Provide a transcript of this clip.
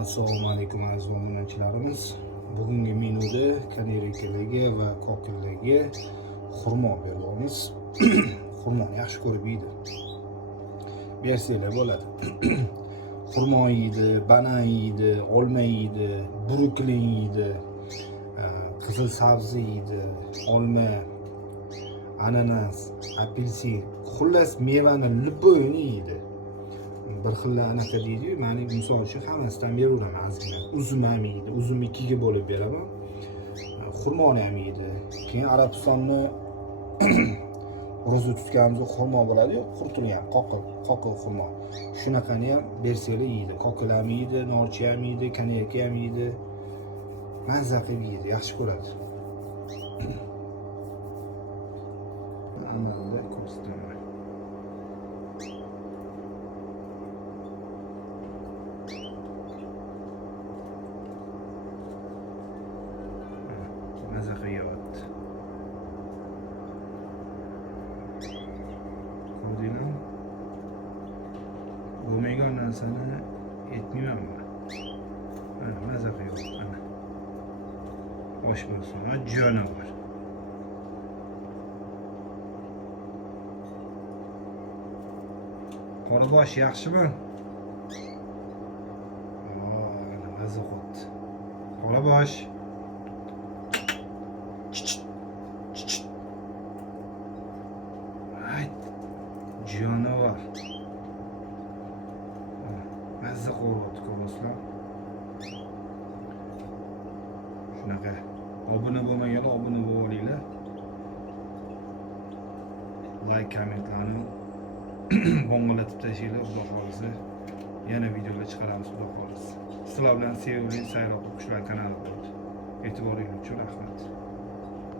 Assalomu alaykum aziz obunachilarimiz. Bugungi menuda kanariykaligi va kokilligi xurmo beryapmiz. Xurmoni yaxshi ko'rib yeydi. Bersanglar bo'ladi. Xurmo yeydi, banan yeydi, olma yeydi, bruklin yeydi, qizil sabzi yeydi, olma, ananas, apelsin, xullas mevani любойni yeydi. Bir xilla anaqa deydi-yu, meni misol uchun hammasidan beraveraman ozgina. Uzum ham yeydi, uzumni ikkiga bo'lib beraman. Xurmoni ham yeydi. Keyin Arabistonni ro'za tutganimizda xurmo bo'ladi-yu, qurtilgan, qoqil xurmo. Shunaqani ham bersanglar yeydi. Kokil ham yeydi, norchi ham yeydi, kanariyka ham yeydi. Mazza qilib yeydi, yaxshi ko'radi. Amalda ko'rsataman. Mazza qilyapti. Ko'rdinglarmi? Bo'lmagan narsani aytmayman men. Mana mazza qilyapti, ana. Osh bo'lsin, jonavar. Qorabosh yaxshimi? Ana mazza qildi. Qorabosh. Canavar. Mazza qo'yapti ko'rasizlar. Shunaqa. Obuna bo'lmaganlar obuna bo'lib olinglar. Like, kommentlarni bo'ng'alatib tashlanglar, xudo xolisa. Yana videolar chiqaramiz, xudo xolisa. Sizlar bilan sevimli sayroq qushlar kanali bo'ldi. E'tiboringiz uchun rahmat.